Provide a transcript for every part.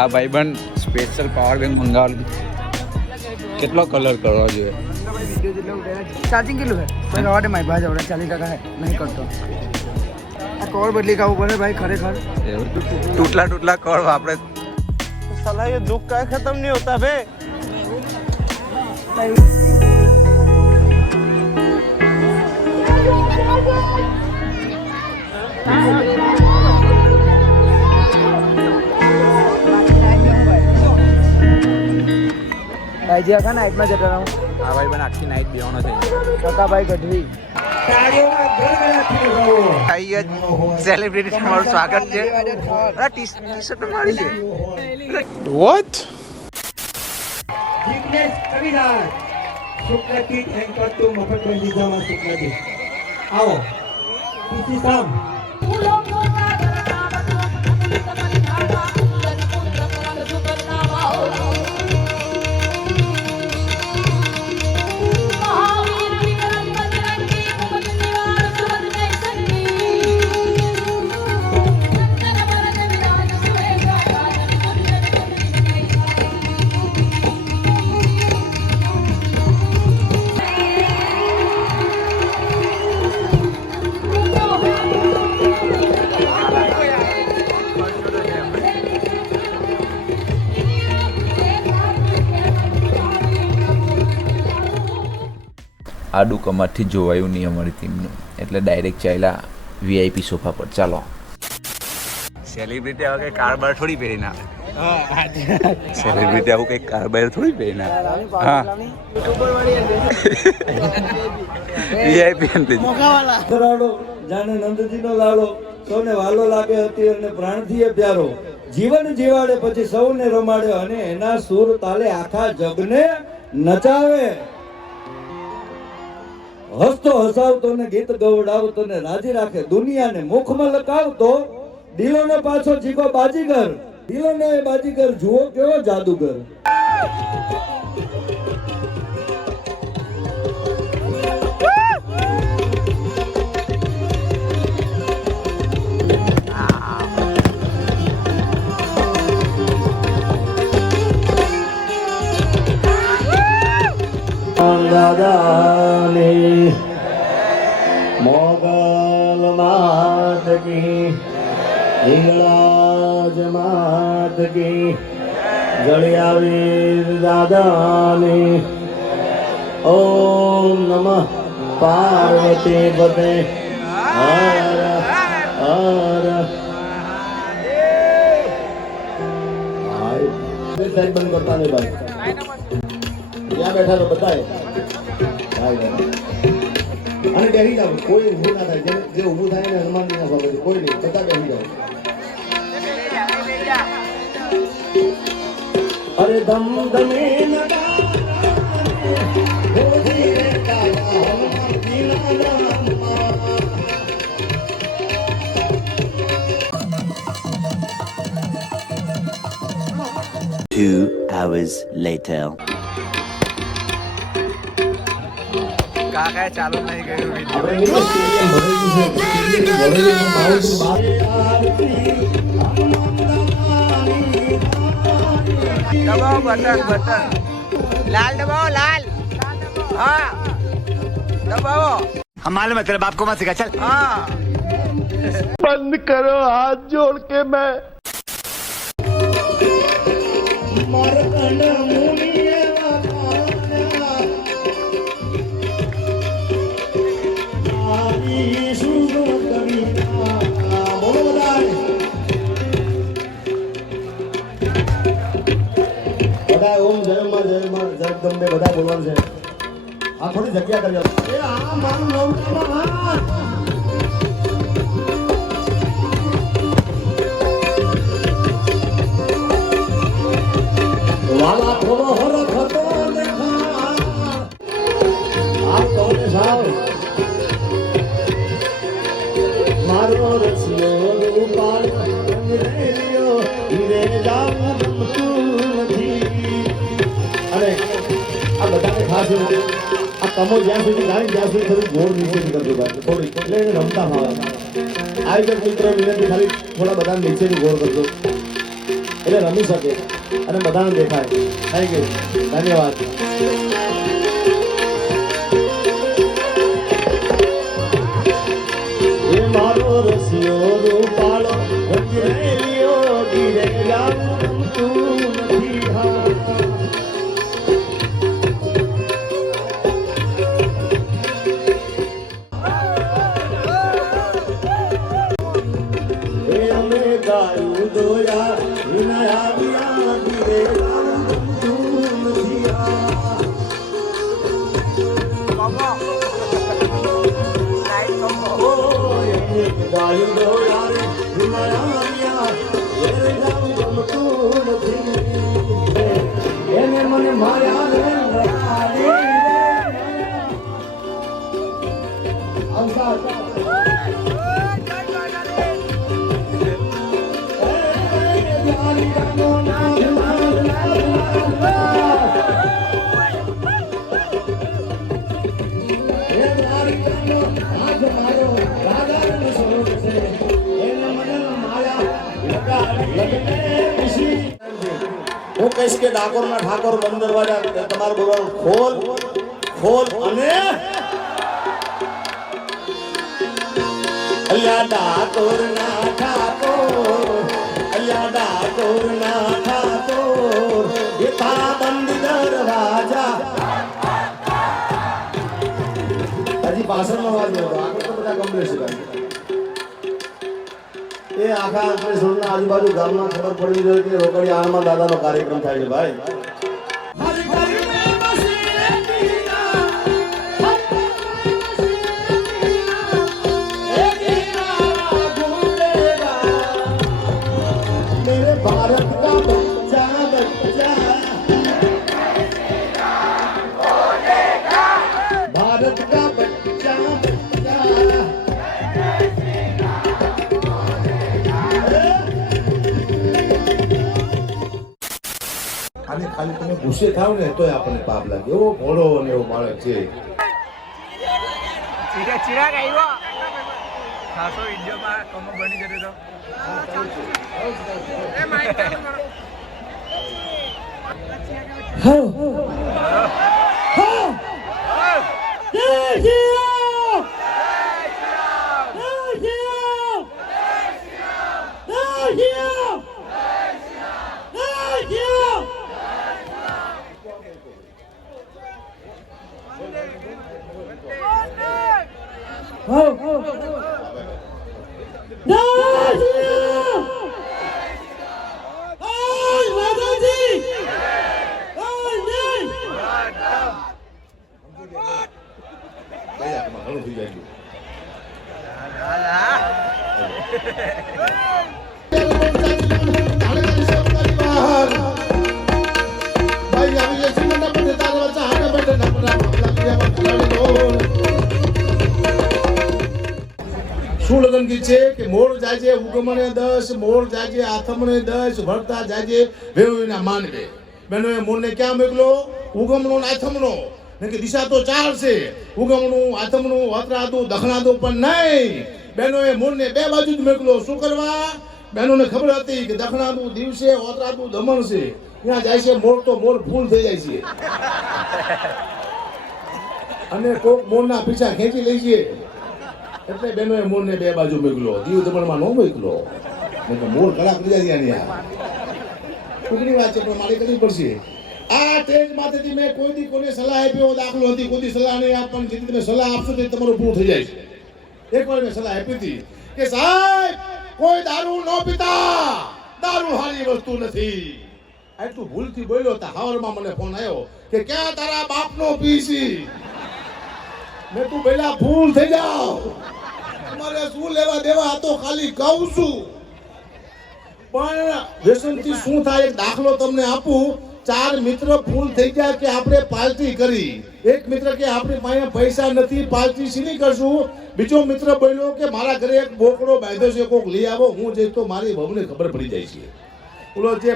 આ ભાઈબંધ special power bank મંગાવેલું. કેટલો કલર કરવા જોઈએ? ચાર્જિંગ કેટલું છે ભાઈ? રવા દે મારી ભાઈ જવડે 40% હે નહીં કરતો. આ કવર બદલી કાવું પડે ભાઈ ખરેખર. ટૂટલા કવર વાપરે. साला ये दुख का खत्म नहीं होता बे. ભાઈ આખા નાઇટમાં જતો રહું. આ ભાઈબંધ આખી નાઈટ બેવાનો છે. કાકાભાઈ ગઢવી સેલિબ્રિટી તમારું સ્વાગત છે. ટી શર્ટ મારી છે. What? જિગ્નેશ કવિરાજ શુક્લતીત એન્કર ટુ મફતભાઈ નિઝામા શુક્લતીત આવો પીસી સામ આડું કમરથી જોવાયું નહીં અમારી ટીમનું, એટલે ડાયરેક્ટ ચાલ્યા વીઆઈપી સોફા પર. ચાલો. સેલિબ્રિટી આવું કંઈ કારબાર થોડી પહેરી ના. સેલિબ્રિટી આવું કંઈક કારબાર થોડી પહેરી ના. હા વીઆઈપી લાડો જાણે નંદજીનો લાડો સૌને વાલો લાગે હતી અને પ્રાણથી એ પ્યારો જીવન જીવાડે પછી સૌને રમાડે અને એના સુર તાલે આખા જગને નચાવે. હસતો હસાવતો ને ગીત ગવડાવતો ને રાજી રાખે દુનિયાને મુખમાં લકાવતો દિલોને પાછો જીગો બાજીગર દિલોને બાજીગર જુઓ કેવો જાદુગર. દાદાની મોગલ માત કી હિંગળાજ માત કી જળિયાવીર દાદાની ઓમ નમઃ પાર્વતી પતે હર હર. સાઈડ બંધ કરતા નહીં ભાઈ, ત્યાં બેઠા તો બતાય અને બેસી જાવ. કોઈ ઊભું ના થાય, જે ઊભું થાય ને હનુમાન ના સ્વાગત કોઈ નહીં, બધા બેસી જાવ. અરે ધમ ધમે Two hours later. કાકા ચાલુ નહીં કર્યું વિડીયો. દબાવો બટન લાલ દબાવો લાલ. હા દબાવો. हम मालूम है तेरे बाप को मत सिखा चल. હા बंद करो हाथ जोड़ के मैं. ઓમ જય માં જગદંબે બધા બોલવાનું છે. આ થોડી જગ્યા કરી આપો. એ આ મારું નવકામાં વાલા થોડો હરખ હતો દેખા આ કોને સાવ મારો રસિયો રૂપાલ રેલિયો રે જામ ગમતું નથી. અને આ બધાને ખાસ આ કમો જ્યાં સુધી ગાડી જ્યાં સુધી થોડું ઘોર નીચે નીકળતું ભાઈ થોડી એટલે એને રમતા ભાવે. આવી ગયો મિત્ર વિનંતી ખાલી થોડા બધા નીચેની ઘોર કરજો. એટલે રમી શકે અને બધાને દેખાય. થેન્ક યુ, ધન્યવાદ. એ મારો રસિયો રૂપાળો રંગરેલિયો ગીરે જાવું તું નથી હા. અમે ગાયું દોયા વિના આવ્યા ગીરે જાવું તું નથી હા. ગાયું દોયા રે વિના આવ્યા ગીરે જાવું ગમતું નથી. એને મને માર્યા રે લગાડી રે. આવતા હું કહીશ કે ડાકોરના ઠાકોર બંધ દરવાજા તમારે બોલવાનું ખોલ ખોલ અને અલ્યા ડાકોરના ઠાકોર અલ્યા ડાકોરના ઠાકોર એ તારા બંધ દરવાજા. હજી પાછળનો અવાજ નહોતો, આગળ તો બધા કમ્પ્લેટ છે. એ આખા અંકલેશ્વરના આજુબાજુ ગામમાં ખબર પડી ગઈ કે રોકડી આણમાં દાદાનો કાર્યક્રમ થાય છે ભાઈ. मेरे भारत का बच्चा बच्चा भारत का बच्चा बच्चा ખાલી ખાલી તમે ગુસ્સે થાવ ને તોય આપણને પાપ લાગે. એવો ભોળો અને એવો બાળક છે. ચિરાગ આવ્યો ખાસો વિડીયોમાં કમો બની જતો તો ઘણું થઈ જાય. શું લગન ગીત છે કે મોર જાજે ઉગમણે 10 મોર જાજે આથમણે 10 ભરતા જાજે વેવીના માનવે. બેનોએ મોરને ક્યાં મોકલો? ઉગમણો ને આથમણો. ને કે દિશા તો 4 છે, ઉગમણું આથમણું વતરાતું દખણાતું પણ નહીં. બેનોએ મોરને 2 બાજુ જ મોકલો. શું કરવા? બહેનોને ખબર હતી કે દખણાતું દિવસે વતરાતું દમણ છે. ત્યાં જાય છે મોર તો મોર ફૂલ થઈ જાય છે અને કોક મોરના પીછા ખેંચી લે છે. એટલે બેનોએ મોરને 2 બાજુ મોકલો. દીવ દમણમાં ન મોકલો. મોર ઘણા કરી જાય. ટૂંકની વાત છે પણ મારે કરવી પડશે. આ સ્ટેજ માંથી મેં કોઈ દી કોને સલાહ આપ્યો દાખલો હતી, કોઈ દી સલાહ નહીં આપવાની. જેથી તમે સલાહ આપશો તે તમારું પૂરું થઈ જાય છે. એકવાર મેં સલાહ આપી હતી કે સાહેબ કોઈ દારૂ ન પીતા, દારૂ સારી વસ્તુ નથી. આટલું ભૂલથી બોલ્યો હતા. હવારમાં મને ફોન આવ્યો કે ક્યાં તારા બાપનો પીસી. મેં તું પહેલા ભૂલ થઈ જાવ. તમારે શું લેવા દેવા હતો ખાલી કહું છું. પણ વ્યસનથી શું થાય એક દાખલો તમને આપું. 4 મિત્ર ફૂલ થઈ ગયા કે આપણે પાર્ટી કરી. એક મિત્ર કે આપણી પાસે પૈસા નથી, પાર્ટી શીની કરશું. બીજો મિત્ર બોલ્યો કે મારા ઘરે એક બોકડો બાંધ્યો છે, કોક લઈ આવો. હું જઈશ તો મારી વહુને ખબર પડી જાય છે. ઓલો જે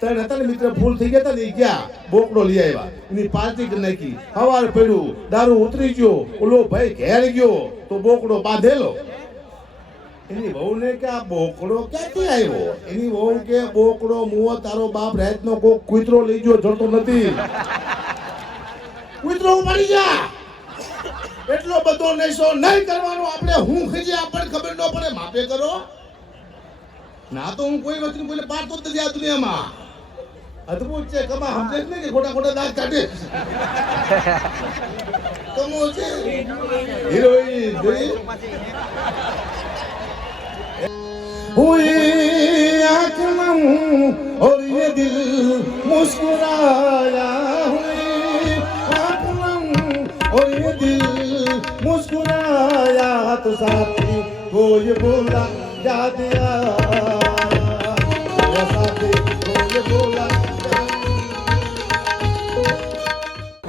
3 હતા ને મિત્ર ફૂલ થઈ ગયા હતા ને, ગયા બોકડો લઈ આવ્યા, એની પાર્ટી કરી નાખી. સવાર પડ્યું, દારૂ ઉતરી ગયો, ઓલો ભાઈ ઘેર ગયો તો બોકડો બાંધેલો. એની વહુને કે આ બોકડો ક્યાંથી આવ્યો? એની વહુ કે બોકડો મુવો તારો બાપ રાતનો કોક કૂતરો લઈ ગયો જતો નથી. કૂતરો મરી જા. એટલો બધો નશો નહીં કરવાનો આપણે. હું ખીજે આપણને ખબર ન પડે માપે કરો. ના તો હું કોઈ વસ્તુ કોઈને પાડતો જ નથી આ દુનિયામાં. અદભુત છે કમા સમજે જ નહીં કે ખોટા ખોટા દાંત કાઢે. કમો છે હિરોઈન જોઈ. हुई आँख नम और ये दिल मुस्कुराया. हुई आँख नम और ये दिल मुस्कुराया तो साथी वो ये बोला याद आया. साथी वो ये बोला.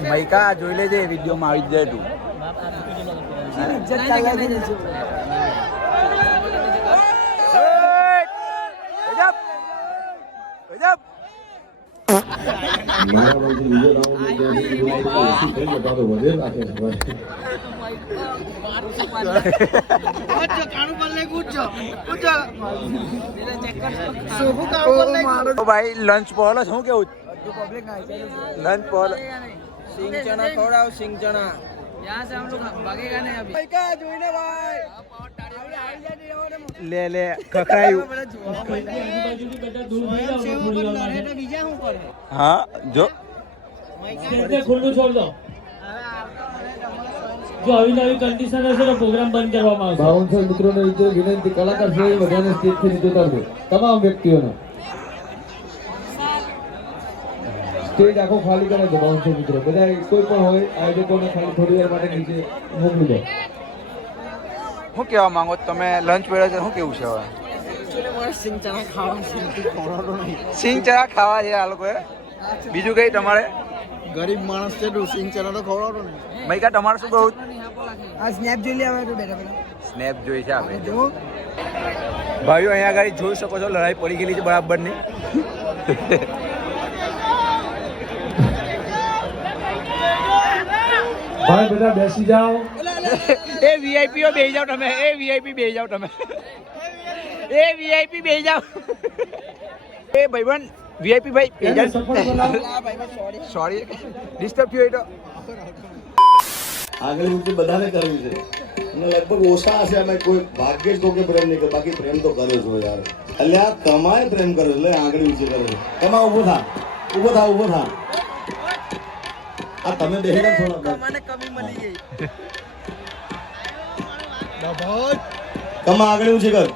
મૈકા જોઈ લેજે વિડીયોમાં આવી જ જાય તું. ઇજ્જત કાઢવા દે છે. મારા બાજુ બીજો રાઉન્ડ ત્યાં વધે રાખે છે. તો ભાઈ લંચ પોલો શું કેવું? पब्लिक ना લંચ પોલો सिंह चना खवड़ाओ सिंह चना यहाँ से हम लोग भागेगा नहीं अभी का जोइने भाई લે લે કકાયું. હા જો ખુલ્લું છોડ દો. જો આવી નવી કન્ડિશન હશે તો પ્રોગ્રામ બંધ કરવામાં આવશે. બાઉન્સર મિત્રોને વિનંતી, કલાકાર શ્રેય બધાને સ્ટેજથી નીચે ઉતારજો. તમામ વ્યક્તિઓને સ્ટેજ આખો ખાલી કરે છે. બાઉન્સર મિત્રો બધા કોઈ પણ હોય આયોજકોને ખાલી થોડી વાર માટે નીચે મોકલી દો. શું કહેવા માંગો તમે? લંચ વેળે છે શું કેવું છે હવે? सिंह चना खावा સિંગ ચણા ખાવા છે આ લોકોએ. બીજું કઈ તમારે? गरीब मानस છે તો સિંહ ચના તો ખવડાવતો ને. મૈકા તમારે શું કહું? આ સ્નેપ જોઈ લે હવે તો બેઠા બેઠા સ્નેપ જોઈ છે આપણે. જો ભાઈઓ અહીંયા આગળ જોઈ શકો છો લડાઈ પડી ગયેલી છે બરાબરની. ભાઈ બધા બેસી જાઓ. એ વીઆઈપીઓ બેસી જાઓ તમે. એ વીઆઈપી બેસી જાઓ તમે. એ વીઆઈપી બેસી જાઓ. એ ભાઈબંધ વીઆઈપી ભાઈ બેસી જાઓ. સોરી ડિસ્ટર્બ થયો તો. આગળ ઊંચી બધાને કરવી છે અને લગભગ ઓછા હશે અમે કોઈ ભાગ્યે જ તો કે પ્રેમ નહીં કરે. બાકી પ્રેમ તો કરે છો યાર. અલ્યા કમાય પ્રેમ કરે એટલે આગળ ઊંચી કરે છે. કમા ઊભો થા, ઊભો થા, ઊભો થા. આ તમે બેહી ગયા થોડા. મને કમી મળી ગઈ કમા આગળ ઊંચી કર.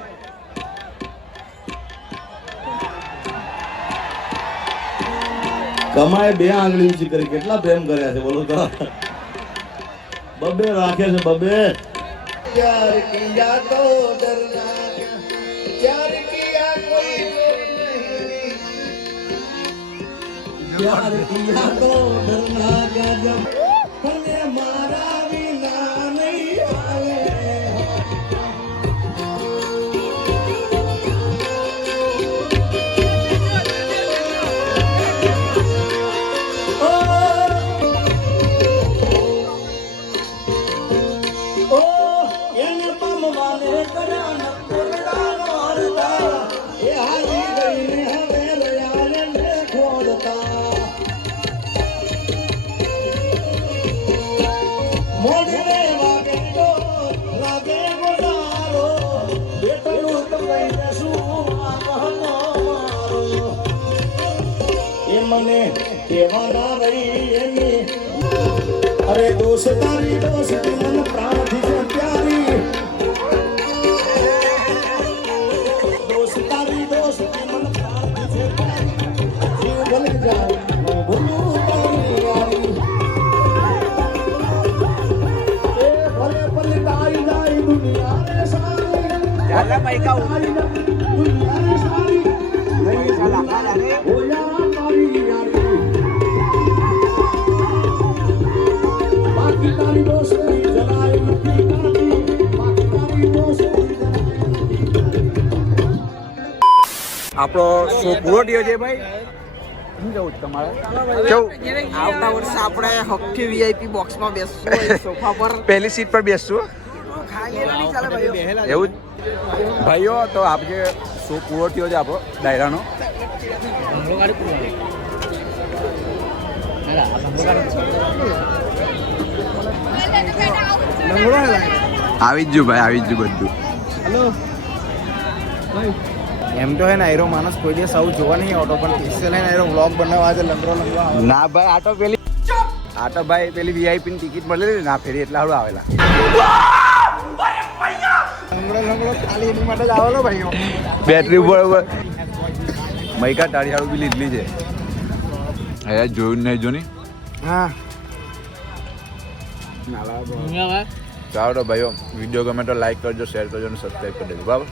કમાએ બે આંગળી ઊંચી કરી. કેટલા પ્રેમ કર્યા છે બોલો તો. બબે રાખે છે બબે. પ્યાર કિયા તો ડરના પ્યાર કિયા કોઈ નહીં. પ્યાર કિયા તો ડરના જબ તને મારા વિના નહીં આવે. મને કેવાના રહી એની. અરે દોષ તારી દોસ્તી મન પ્રાણથી છે પ્યારી. દોષ તારી દોસ્તી મન પ્રાણથી છે પ્યારી. જીવ ભલે જાય હું ભૂલું તારી યારી. એ ભલે પલટાઈ જાય દુનિયા રે સારી. ચાલે મૈકા દુનિયા રે સારી. નહીં ચાલા રે ઓ યાર તારી યારી. બાકી તારી દોસ્તી જરાય નથી કાઢી. બાકી તારી દોસ્તી આપણો શો પૂરો થયો છે ભાઈ. શું કેવું તમારે? કેવું? આવતા વર્ષે આપણે હોકી વીઆઈપી બોક્સમાં બેસશું સોફા પર. પહેલી સીટ પર બેસશું. ખાલી નહીં ચાલે ભાઈઓ. એવું જ ભાઈઓ તો આપણે શો પૂરો થયો છે આપણો ડાયરાનો. આવી જ જો ભાઈ, આવી જ જો બધું. એમ તો હે ને એરો માણસ કોઈ દિવસ આવું જોવા નહીં આવતો, પણ સ્પેશિયલ હે ને એરો વ્લોગ બનાવવા આજે લંગરો લંગવા આવે. ના ભાઈ આ તો ભાઈ પેલી VIP ની ટિકિટ મળેલી ને ના ફેરી એટલા હારું આવેલા. લંગડો ખાલી એની માટે જ આવેલો ભાઈઓ. બેટરી ઉપર મૈકા ટાળીયાળું બી લીધલી છે. હે જોયું નહીં જો નહીં. હા નાલા ચાલો તો ભાઈઓ, વિડીયો ગમે તો લાઈક કરજો, શેર કરજો અને સબસ્ક્રાઈબ કરી દેજો બરાબર.